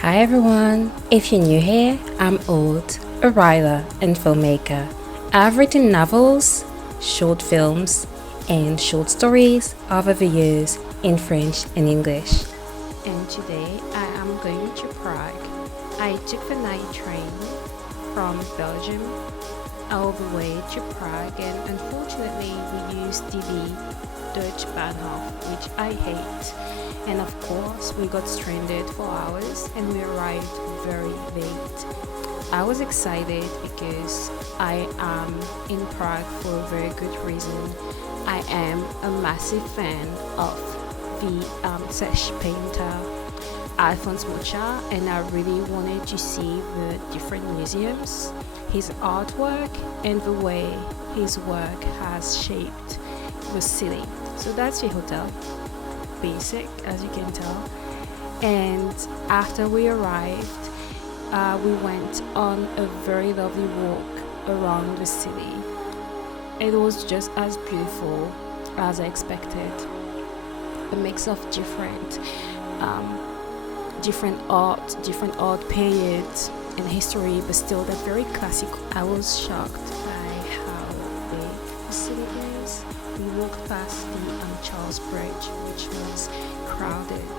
Hi everyone! If you're new here, I'm Aude, a writer and filmmaker. I've written novels, short films, and short stories over the years in French and English. And today I am going to Prague. I took the night train from Belgium all the way to Prague, and unfortunately we used the Deutsche Bahnhof, which I hate. And of course, we got stranded for hours and we arrived very late. I was excited because I am in Prague for a very good reason. I am a massive fan of the Czech painter Alphonse Mucha, and I really wanted to see the different museums, his artwork, and the way his work has shaped the city. So that's the hotel. Basic, as you can tell. And after we arrived, we went on a very lovely walk around the city. It was just as beautiful as I expected. A mix of different art periods and history, but still that very classical. I was shocked by how big the city is. We walked past the Charles Bridge, which was crowded.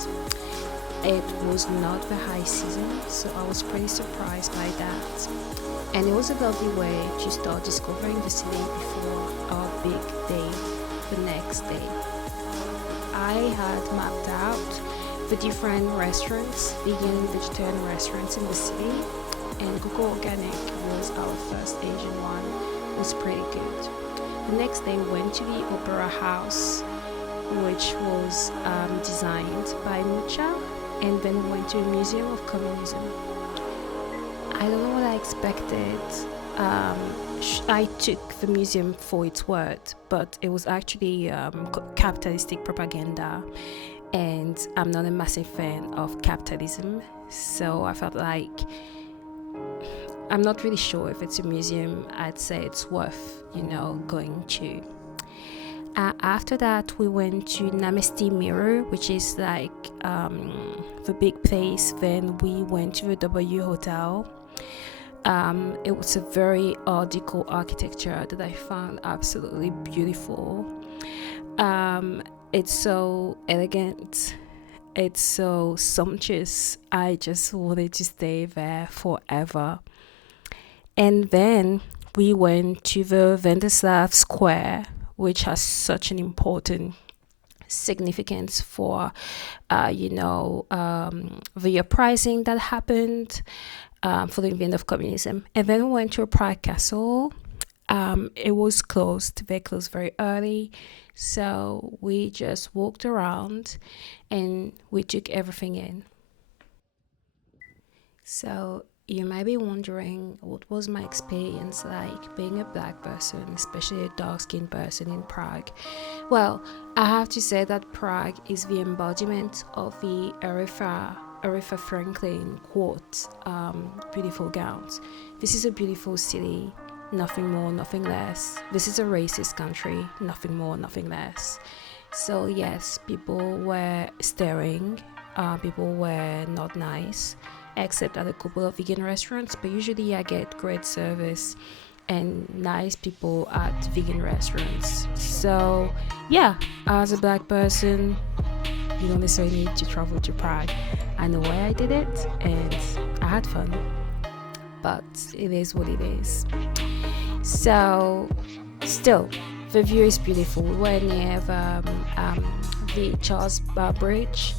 It was not the high season, so I was pretty surprised by that. And it was a lovely way to start discovering the city before our big day, the next day. I had mapped out the different restaurants, vegan and vegetarian restaurants in the city, and Coco Organic was our first Asian one. It was pretty good. The next day we went to the Opera House, which was designed by Mucha, and then went to a museum of communism. I don't know what I expected. I took the museum for its word, but it was actually capitalistic propaganda, and I'm not a massive fan of capitalism, so I felt like I'm not really sure if it's a museum I'd say it's worth, going to. After that, we went to Namesti Mirror, which is like the big place. Then we went to the W Hotel. It was a very Art Deco architecture that I found absolutely beautiful. It's so elegant. It's so sumptuous. I just wanted to stay there forever. And then we went to the Vendeslav Square, which has such an important significance for, the uprising that happened for the end of communism. And then we went to a Prague castle. It was closed. They closed very early. So we just walked around and we took everything in. So you might be wondering, what was my experience like being a black person, especially a dark-skinned person in Prague? Well, I have to say that Prague is the embodiment of the Aretha Franklin quote, beautiful gowns. This is a beautiful city, nothing more, nothing less. This is a racist country, nothing more, nothing less. So yes, people were staring, people were not nice, except at a couple of vegan restaurants, but usually I get great service and nice people at vegan restaurants. So yeah, as a black person, you don't necessarily need to travel to Prague. I know why I did it and I had fun, but it is what it is. So still, the view is beautiful. We were near the Charles Bridge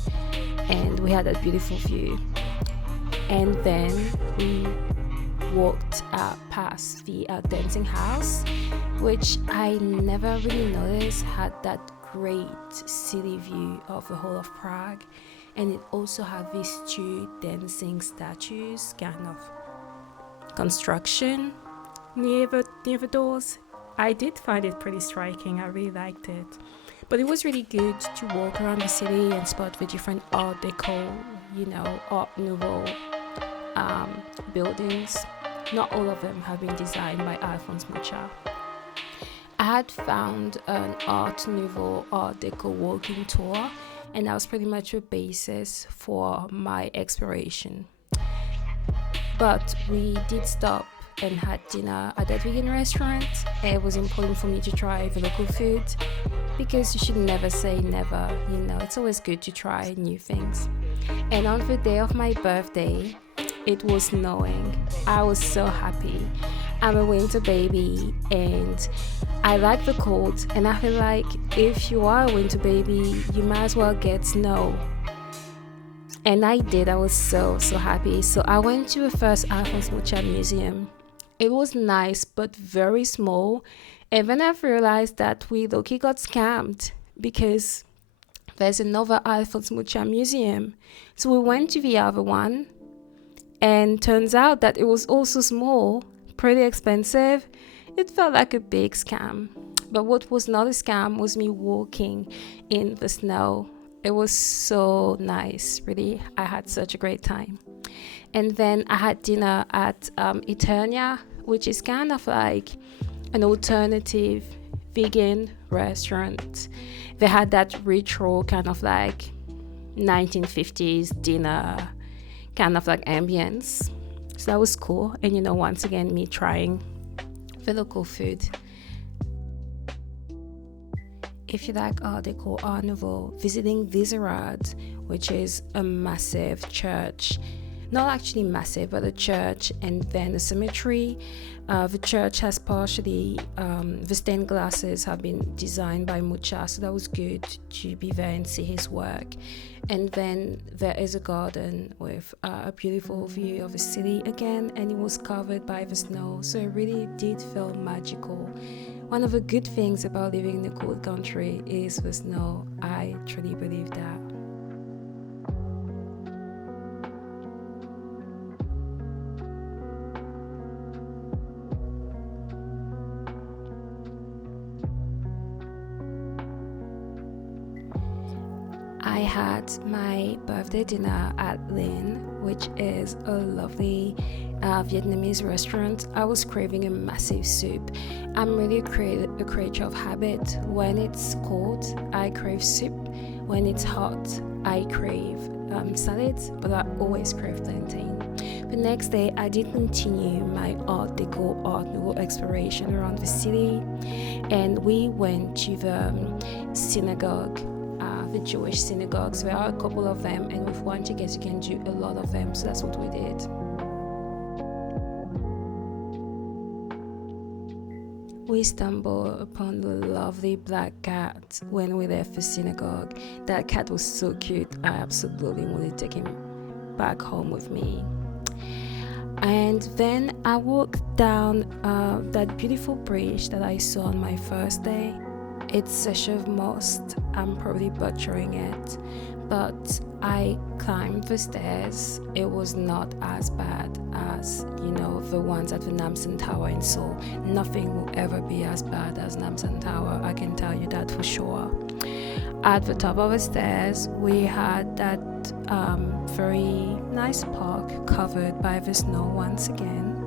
and we had a beautiful view. And then we walked past the dancing house, which I never really noticed had that great city view of the whole of Prague. And it also had these two dancing statues, kind of construction near the doors. I did find it pretty striking. I really liked it. But it was really good to walk around the city and spot the different art deco, art nouveau buildings. Not all of them have been designed by Alphonse Mucha. I had found an art nouveau art deco walking tour, and that was pretty much the basis for my exploration. But we did stop and had dinner at that vegan restaurant. It was important for me to try the local food because you should never say never, it's always good to try new things. And on the day of my birthday, it was snowing. I was so happy. I'm a winter baby and I like the cold, and I feel like if you are a winter baby, you might as well get snow. And I did. I was so happy. So I went to the first Alphonse Mucha museum. It was nice but very small, and then I realized that we low-key got scammed because there's another Alphonse Mucha museum. So we went to the other one, and turns out that it was also small, pretty expensive. It felt like a big scam. But what was not a scam was me walking in the snow. It was so nice, really. I had such a great time. And then I had dinner at Eternia, which is kind of like an alternative vegan restaurant. They had that retro kind of like 1950s dinner kind of like ambience. So that was cool. And once again, me trying the local food. If you like Art Deco, Art Nouveau, visiting Visegrad, which is a massive church, not actually massive, but a church and then a cemetery. The church has partially, the stained glasses have been designed by Mucha, so that was good to be there and see his work. And then there is a garden with a beautiful view of the city again, and it was covered by the snow, so it really did feel magical. One of the good things about living in a cold country is the snow. I truly believe that. I had my birthday dinner at Lin, which is a lovely Vietnamese restaurant. I was craving a massive soup. I'm really a creature of habit. When it's cold, I crave soup. When it's hot, I crave salads, but I always crave plantain. The next day, I did continue my Art Deco, Art Nouveau exploration around the city, and we went to the synagogue. The Jewish synagogues. There are a couple of them, and with one ticket you can do a lot of them, so that's what we did. We stumbled upon the lovely black cat when we left the synagogue. That cat was so cute. I absolutely wanted to take him back home with me. And then I walked down that beautiful bridge that I saw on my first day. It's Seshev Most. I'm probably butchering it, but I climbed the stairs. It was not as bad as, the ones at the Namsan Tower in Seoul. Nothing will ever be as bad as Namsan Tower, I can tell you that for sure. At the top of the stairs, we had that very nice park covered by the snow once again.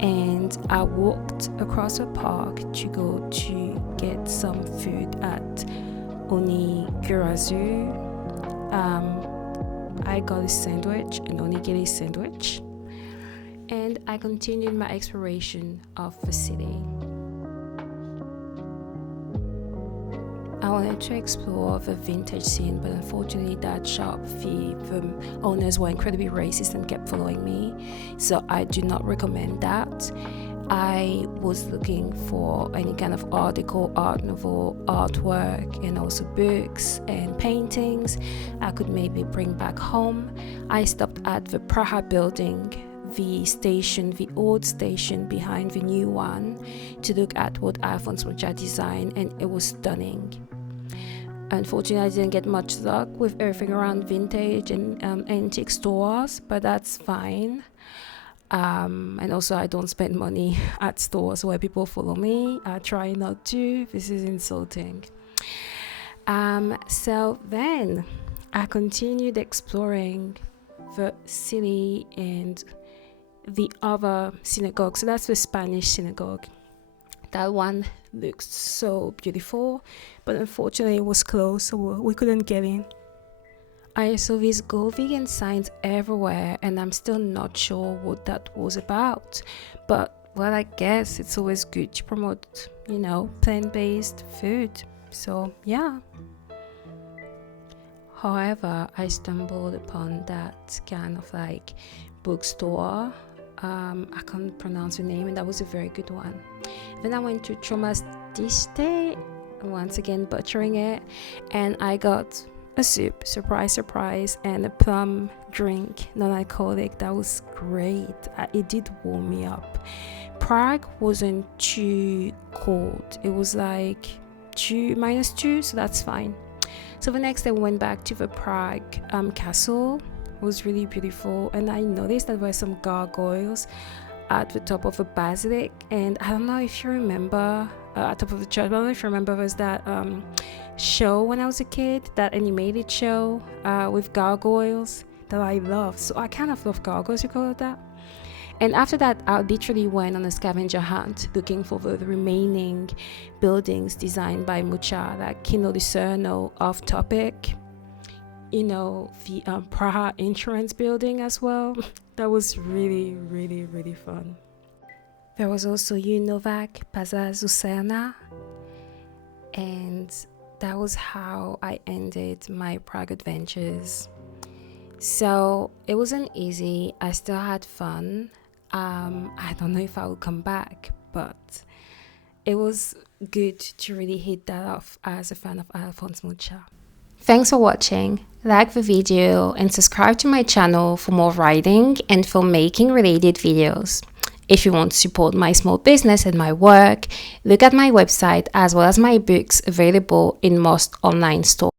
And I walked across the park to go to get some food at Onigurazu. I got a sandwich, an onigiri sandwich, and I continued my exploration of the city. I wanted to explore the vintage scene, but unfortunately that shop, the owners were incredibly racist and kept following me, so I do not recommend that. I was looking for any kind of Art Deco, Art Nouveau artwork, and also books and paintings I could maybe bring back home. I stopped at the Prague building, the old station behind the new one, to look at what Alphonse Mucha designed, and it was stunning. Unfortunately, I didn't get much luck with everything around vintage and antique stores, but that's fine. And also, I don't spend money at stores where people follow me. I try not to. This is insulting. So then I continued exploring the city and the other synagogue. So that's the Spanish synagogue. That one looks so beautiful, but unfortunately it was closed, so we couldn't get in. I saw these go vegan signs everywhere, and I'm still not sure what that was about. But well, I guess it's always good to promote, plant-based food. So yeah. However, I stumbled upon that kind of like bookstore. I can't pronounce the name, and that was a very good one. Then I went to Thomas Diste, once again butchering it, and I got a soup, surprise, and a plum drink, non-alcoholic. That was great. It did warm me up. Prague wasn't too cold. It was like -2, so that's fine. So the next day we went back to the Prague castle. It was really beautiful, and I noticed that there were some gargoyles at the top of the basilic, and I don't know if you remember at top of the church. I don't know if you remember, was that show when I was a kid, that animated show with gargoyles that I love. So I kind of love gargoyles, you call it that. And after that, I literally went on a scavenger hunt looking for the remaining buildings designed by Mucha, like Kino Lucerno, Off Topic, the Praha Insurance Building as well. That was really, really, really fun. There was also Junovac, Paza Zuserna, and that was how I ended my Prague adventures. So it wasn't easy. I still had fun. I don't know if I will come back, but it was good to really hit that off as a fan of Alphonse Mucha. Thanks for watching. Like the video and subscribe to my channel for more writing and filmmaking related videos. If you want to support my small business and my work, look at my website as well as my books available in most online stores.